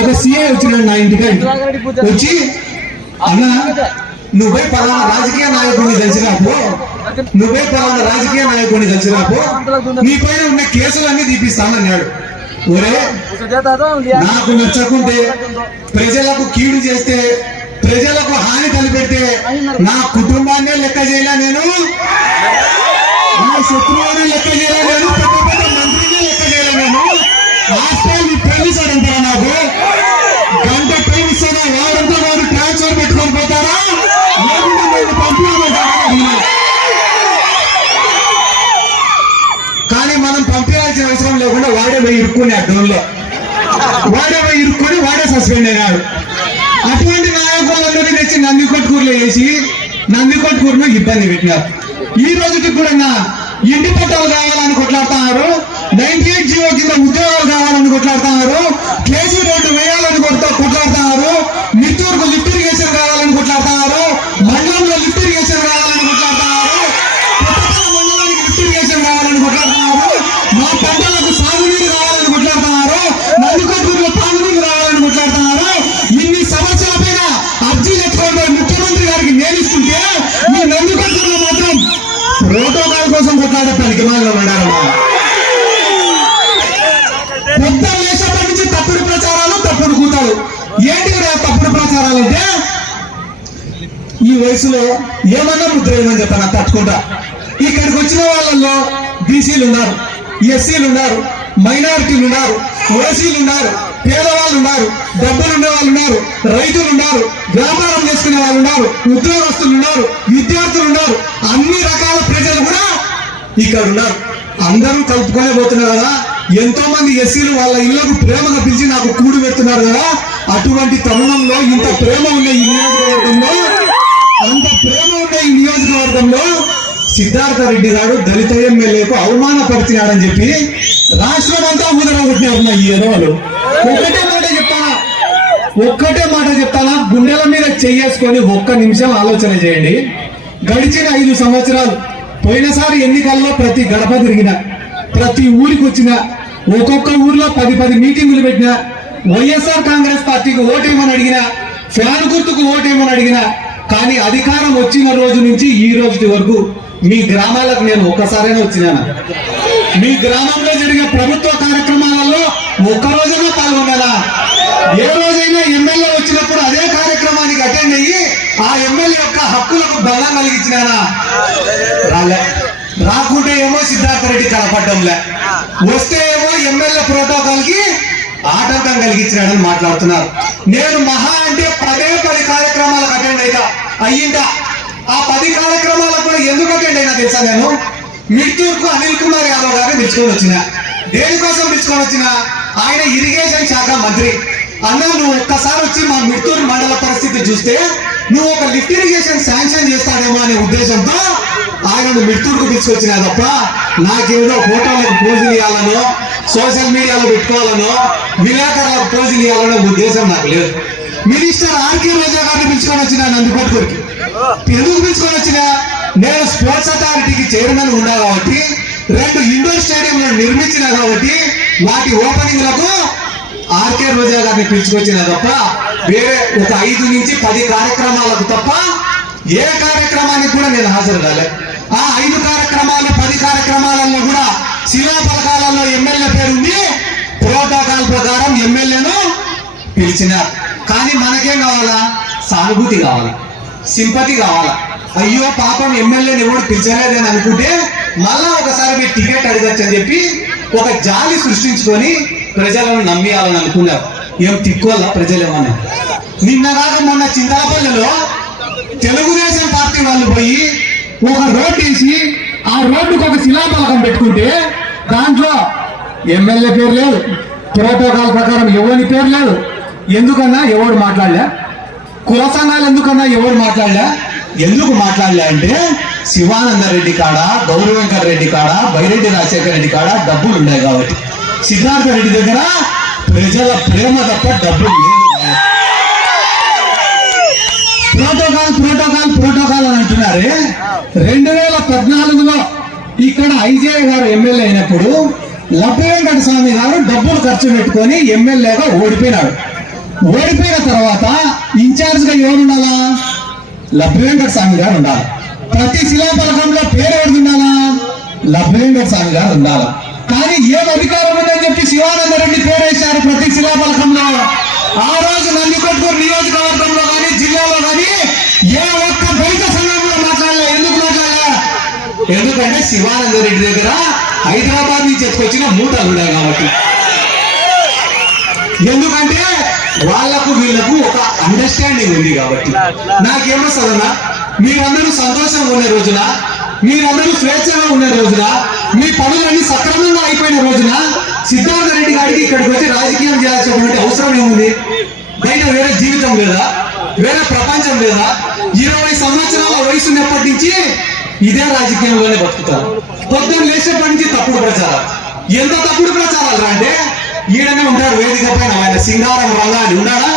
ఒక సీఏ వచ్చినాడు నా ఇంటికి వచ్చి, అన్న నువ్వే పలానా రాజకీయ నాయకుడిని తెలిసినప్పుడు నీ పైన ఉన్న కేసులన్నీ తీపిస్తానన్నాడు. ఒరే నాకు నచ్చకుంటే, ప్రజలకు కీడు చేస్తే, ప్రజలకు హాని తలపెడితే నా కుటుంబాన్నే లెక్క చేయలే నేను, నా శత్రువునే లెక్క చేయలే నేను, పెద్ద పెద్ద మంత్రినే లెక్క చేయలే నేను. హాస్టల్ పెళ్లి సరంటారా? నాకు గంట టైం ఇస్తారా? వారంతా వారు ట్రాన్స్ఫర్ పెట్టుకొని పోతారా? కానీ మనం పంపించాల్సిన అవసరం లేకుండా వాడే పోయి ఇరుక్కుని ఆ డోన్లో వాడే సస్పెండ్ అయినాడు. అటువంటి నాయకులందరినీ తెచ్చి నందికొట్కూరులో వేసి నందికొట్కూరును ఇబ్బంది పెట్టినారు. ఈ రోజుకి కూడా ఇంటి పట్టాలు కావాలని కొట్లాడుతున్నారు, 98 జీవో కింద ఉద్యోగాలు కావాలని కొట్లాడుతున్నారు, కేసీ రోడ్డు వేయాలని కొట్లాడుతున్నారు, మిత్తూరుకు లిఫ్ట్ ఇరిగేషన్ కావాలని కొట్లాడుతున్నారు, మండలంలో లిఫ్ట్ ఇరిగేషన్ కావాలని కొట్లాడుతున్నారు, మండలానికి లిఫ్ట్ ఇరిగేషన్ కావాలని కొట్లాడుతున్నారు, మా పంటలకు సాగునీరు కావాలని కొట్లాడుతున్నారు, నందికొట్కూరులో తాగునీరు కావాలని కొట్లాడుతున్నారు. ఇన్ని సమస్యల పైన అర్జీ తెచ్చుకోవడం ముఖ్యమంత్రి గారికి నేర్చుకుంటే మీ నందికొట్కూరులో మాత్రం ప్రోటోకాల్ కోసం కొట్లాడే పనికిమాలలో ఉండాలన్నా. మొత్తం దేశంపటి నుంచి తప్పుడు ప్రచారాలు, తప్పుడు కూతాలు. ఏంటి తప్పుడు ప్రచారాలు అంటే, ఈ వయసులో ఏమన్నా ముద్ర ఏమని చెప్పాను తట్టుకుంటా. ఇక్కడికి వచ్చిన వాళ్ళల్లో బీసీలు ఉన్నారు, ఎస్సీలు ఉన్నారు, మైనారిటీలు ఉన్నారు, ఓసీలు ఉన్నారు, పేదవాళ్ళు ఉన్నారు, డబ్బులు ఉండే వాళ్ళు ఉన్నారు, రైతులు ఉన్నారు, వ్యాపారం చేసుకునే వాళ్ళు ఉన్నారు, ఉద్యోగస్తులు ఉన్నారు, విద్యార్థులు ఉన్నారు, అన్ని రకాల ప్రజలు కూడా ఇక్కడ ఉన్నారు. అందరూ కలుపుకొనే పోతున్నారు కదా. ఎంతో మంది ఎస్సీలు వాళ్ళ ఇళ్లకు ప్రేమగా పిలిచి నాకు కూడు పెడుతున్నారు కదా. అటువంటి తరుణంలో ఇంత ప్రేమ ఉన్న ఈ నియోజకవర్గంలో సిద్ధార్థ రెడ్డి గారు దళిత ఎమ్మెల్యేకు అవమానపరిచినాడని చెప్పి రాష్ట్రం అంతా ఊదరగొట్టినారు ఈ ఎదవలు. ఒక్కటే మాట చెప్తానా, గుండెల మీద చెయ్యేసుకొని ఒక్క నిమిషం ఆలోచన చేయండి. గడిచిన 5 సంవత్సరాలు, పోయినసారి ఎన్నికల్లో ప్రతి గడప తిరిగిన, ప్రతి ఊరికి వచ్చిన, ఒక్కొక్క ఊర్లో 10 మీటింగులు పెట్టిన, వైఎస్ఆర్ కాంగ్రెస్ పార్టీకి ఓటేమని అడిగిన, ఫ్యాన్ గుర్తుకు ఓటేమని అడిగిన, కానీ అధికారం వచ్చిన రోజు నుంచి ఈ రోజు వరకు మీ గ్రామాలకు నేను ఒక్కసారైనా వచ్చినాను. మీ గ్రామంలో జరిగే ప్రభుత్వ కార్యక్రమాలలో ఒక్క రోజైనా పాల్గొన్నానా? ఏ రోజైనా ఎమ్మెల్యే వచ్చినప్పుడు అదే కార్యక్రమానికి అటెండ్ అయ్యి ఆ ఎమ్మెల్యే యొక్క హక్కులకు బలం కలిగించినానా? రాలే. రాకుంటే ఏమో సిద్ధార్థ రెడ్డి కనపడ్డంలే, వస్తే ఏమో ఎమ్మెల్యే ప్రోటోకాల్ కి ఆటంకం కలిగించినాడని మాట్లాడుతున్నారు. నేను మహా అంటే 10 కార్యక్రమాలకు అటెండ్ అయ్యిందా? ఆ 10 కార్యక్రమాలకు కూడా ఎందుకు అటెండ్ అయినా తెలుసా? నేను మిత్తూరుకు అనిల్ కుమార్ యాదవ్ గారిని పిలుచుకొని వచ్చిన. దేనికోసం పిలుచుకొని వచ్చిన? ఆయన ఇరిగేషన్ శాఖ మంత్రి. అన్న నువ్వు ఒక్కసారి వచ్చి మా మిత్తూరు మండల పరిస్థితి చూస్తే నువ్వు ఒక లిఫ్ట్ ఇరిగేషన్ శాంక్షన్ చేస్తాడేమో అనే ఉద్దేశంతో ఆయనను మిత్తూరుకు తీసుకొచ్చినా తప్ప నాకేదో ఫోటోలకు పోజులు ఇవ్వాలనో, సోషల్ మీడియాలో పెట్టుకోవాలనో, విలేకరులకు పోజులు ఇవ్వాలనో ఉద్దేశం నాకు లేదు. మినిస్టర్ ఆర్కే రోజా గారిని పిలుచుకొని వచ్చిన నందికొట్కూరుకి. ఎందుకు పిలుచుకొని వచ్చినా? నేను స్పోర్ట్స్ అథారిటీకి చైర్మన్ ఉన్నా కాబట్టి, 2 ఇండోర్ స్టేడియంలు నిర్మించినా కాబట్టి వాటి ఓపెనింగ్లకు ఆర్కే రోజా గారిని పిలుచుకొచ్చిన తప్ప వేరే ఒక 5 నుంచి 10 కార్యక్రమాలకు తప్ప ఏ కార్యక్రమానికి కూడా నేను హాజరు కాలే. ఆ 5 కార్యక్రమాలు 10 కార్యక్రమాలలో కూడా శిలా పథకాలలో ఎమ్మెల్యే పేరుంది, ప్రోటోకాల్ ప్రకారం ఎమ్మెల్యేను పిలిచినారు. కానీ మనకేం కావాలా? సానుభూతి కావాలా, సింపతి కావాలా. అయ్యో పాపం ఎమ్మెల్యేని ఎవరు పిలిచలేదని అనుకుంటే మళ్ళా ఒకసారి మీరు టికెట్ అడగచ్చు అని చెప్పి ఒక జాలి సృష్టించుకొని ప్రజలను నమ్మియాలని అనుకున్నారు. ఏం తిక్కోళ్ళ ప్రజలేమన్నా? నిన్నగాక మొన్న చింతలపల్లిలో తెలుగుదేశం పార్టీ వాళ్ళు పోయి ఒక రోడ్డు వేసి ఆ రోడ్డుకు ఒక శిలాఫలకం పెట్టుకుంటే దాంట్లో ఎమ్మెల్యే పేరు లేదు, ప్రోటోకాల్ ప్రకారం ఎవరి పేరు లేదు. ఎందుకన్నా ఎవరు మాట్లాడలే? కుల సంఘాలు ఎందుకన్నా ఎవరు మాట్లాడలే? ఎందుకు మాట్లాడలే అంటే శివానంద రెడ్డి కాడ, గౌరవ వెంకట రెడ్డి కాడ, బైరెడ్డి రాజశేఖర రెడ్డి కాడ డబ్బులు ఉన్నాయి కాబట్టి. సిద్ధార్థ రెడ్డి దగ్గర ప్రజల ప్రేమ తప్ప డబ్బులు లేదు. ప్రోటోకాల్ అని అంటున్నారే. 2014లో ఇక్కడ ఐజే గారు ఎమ్మెల్యే అయినప్పుడు లబ్బ వెంకట స్వామి గారు డబ్బులు ఖర్చు పెట్టుకొని ఎమ్మెల్యేగా ఓడిపోయినాడు. ఓడిపోయిన తర్వాత ఇన్ఛార్జ్ గా ఎవరు ఉండాలా? లబ్బి వెంకట స్వామి గారు ఉండాలి. ప్రతి శిలాఫలకంలో పేరు ఎవరు ఉండాలా? లబ్బి వెంకట స్వామి గారు ఉండాలి. కానీ ఏం అధికారం ఉందని చెప్పి శివానంద రెడ్డి పేరు వేశారు ప్రతి శిలాఫలకంలో. ఆ రోజు నందికొట్కూరు నియోజకవర్గంలో కానీ జిల్లాలో కానీ ఏ ఒక్క దళిత సంఘంలో మాట్లాడలే. ఎందుకు మాట్లాడలే? ఎందుకంటే శివానంద రెడ్డి దగ్గర హైదరాబాద్ నుంచి ఎత్తుకొచ్చిన మూటలు ఉన్నాయి కాబట్టి. ఎందుకంటే వాళ్లకు వీళ్లకు ఒక అండర్స్టాండింగ్ ఉంది కాబట్టి. నాకేమొస్తుందన్నా, మీరందరూ సంతోషంగా ఉన్న రోజున, మీరందరూ స్వేచ్ఛగా ఉన్న రోజున, మీ పనులన్నీ సక్రమంగా అయిపోయిన రోజున సిద్ధార్థ రెడ్డి గారికి ఇక్కడికి వచ్చి రాజకీయం చేయాల్సినటువంటి అవసరం ఏముంది? బయట వేరే జీవితం లేదా? వేరే ప్రపంచం లేదా? 20 సంవత్సరాల వయసు ఉన్నప్పటి నుంచి ఇదే రాజకీయంలోనే బతుకుతారు. పొద్దున్న లేచేప్పటి నుంచి తప్పుడు ప్రచారం. ఎంత తప్పుడు ప్రచారాలు అంటే ఈడనే ఉంటాడు వేదిక పైన, ఆయన సింగారం రంగా అని ఉన్నాడా?